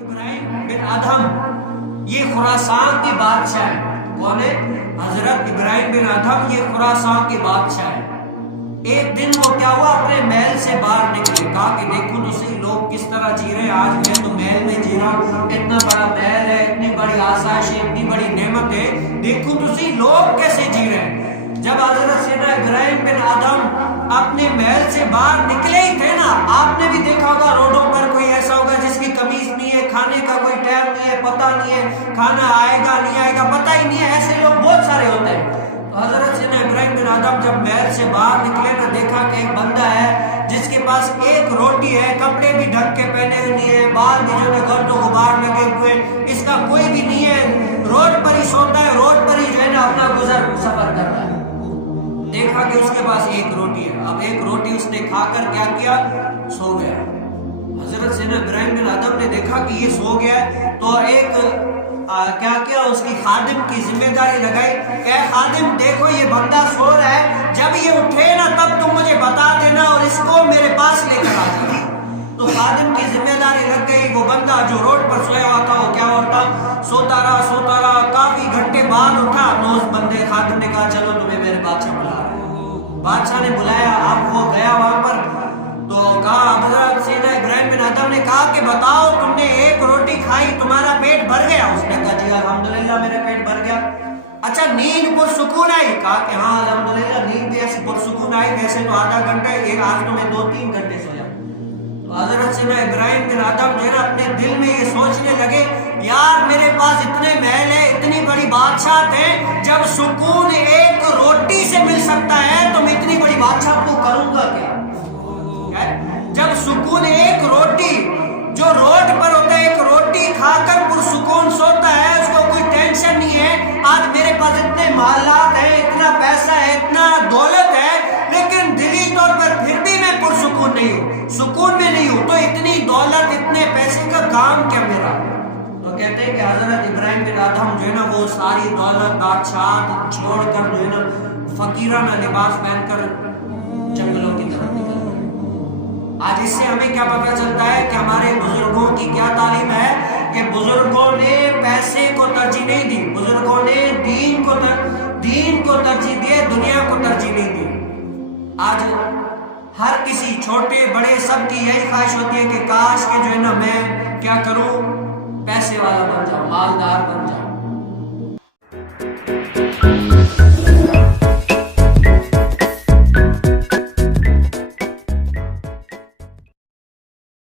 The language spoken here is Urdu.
ابراہیم بن ادہم یہ خراسان کے بادشاہ ہیں. کون ہے؟ حضرت ابراہیم بن ادہم یہ خراسان کے بادشاہ ہیں. ایک دن وہ کیا ہوا، اپنے محل سے باہر نکلے. کہا کہ دیکھو تو صحیح لوگ کس طرح جی رہے ہیں. آج میں تو محل میں جی رہا ہوں، اتنا بڑا محل ہے، اتنی بڑی آسائش ہے، اتنی بڑی نعمت ہے، دیکھو تو صحیح لوگ کیسے جی رہے ہیں. جب حضرت سیدنا ابراہیم بن ادہم اپنے محل سے باہر نکلے ہی تھے نا، آپ نے بھی دیکھا ہوگا روڈوں پر کوئی ایسا ہوگا جس کی قمیض نہیں ہے، کھانے کا کوئی ٹائم نہیں ہے، پتہ نہیں ہے کھانا آئے گا نہیں آئے گا، پتہ ہی نہیں ہے. ایسے لوگ بہت سارے ہوتے ہیں. تو حضرت سیدنا ابراہیم بن ادہم جب محل سے باہر نکلے تو دیکھا کہ ایک بندہ ہے جس کے پاس ایک روٹی ہے، کپڑے بھی ڈھک کے پہنے ہوئے نہیں ہے، بال بھی جو ہے گرد و غبار لگے ہوئے، اس کا کوئی بھی نہیں ہے، روڈ پر ہی سوتا ہے، روڈ پر ہی جو ہے نا اپنا گزر سفر کر رہا ہے. دیکھا کہ اس کے پاس ایک روٹی ہے. اب ایک روٹی اس نے کھا کر کیا کیا، سو گیا. حضرت سیدنا ابراہیم بن ادہم نے دیکھا کہ یہ سو گیا ہے تو ایک کیا کیا، اس کی خادم کی ذمہ داری لگائی کہ خادم دیکھو یہ بندہ سو رہا ہے، جب یہ اٹھے نا تب تم مجھے بتا دینا اور اس کو میرے پاس لے کر آ جانا. تو خادم کی ذمہ داری لگ گئی. وہ بندہ جو روڈ پر سویا ہوا تھا وہ کیا ہوتا، سوتا رہا. کافی گھنٹے بعد اٹھا تو اس بندے خادم نے کہا چلو تمہیں میرے بادشاہ بلا رہے ہیں. بادشاہ نے بلایا. اب وہ گیا وہاں پر تو کہا، حضرت سیدنا ابراہیم بن ادہم نے کہا کہ بتاؤ تم نے ایک روٹی کھائی تمہارا پیٹ بھر گیا؟ اس نے کہا جی الحمدللہ میرا پیٹ بھر گیا. اچھا نیند پرسکون آئی؟ کہا کہ ہاں الحمدللہ نیند بھی ایسی پرسکون آئی، ویسے تو آدھا گھنٹہ یہ آج تو میں 2-3 گھنٹے سویا. تو حضرت سیدنا ابراہیم بن ادہم جو ہے نا اپنے دل میں یہ سوچنے لگے، یار میرے پاس اتنے محل ہیں، اتنی بڑی بادشاہت ہے، جب سکون ایک روٹی سے مل سکتا ہے تو میں اتنی بڑی بادشاہت کو کروں گا کیا؟ جب سکون ایک روٹی جو روڈ پر ہوتا ہے، ایک روٹی کھا کر پرسکون سوتا ہے، اس کو کوئی ٹینشن نہیں ہے. آج میرے پاس اتنے مالات ہیں، اتنا پیسہ ہے، اتنا دولت ہے، لیکن دلی طور پر پھر بھی میں پرسکون نہیں ہوں، سکون میں نہیں ہوں. تو اتنی دولت اتنے پیسے کا کام کیا میرا؟ تو کہتے ہیں کہ حضرت ابراہیم بن ادہم جو ہے نا وہ ساری دولت بادشاہت چھوڑ کر جو ہے نا فقیرانہ لباس پہن کر جنگلوں کی طرف نکل. آج اس سے ہمیں کیا پتہ چلتا ہے کہ ہمارے بزرگوں کی کیا تعلیم ہے کہ بزرگوں نے پیسے کو ترجیح نہیں دی، بزرگوں نے دین کو ترجیح دی، دنیا کو ترجیح نہیں دی. آج ہر کسی چھوٹے بڑے سب کی یہی خواہش ہوتی ہے کہ کاش کہ جو ہے نا میں کیا کروں، پیسے والا بن جاؤں، مالدار بن جاؤں.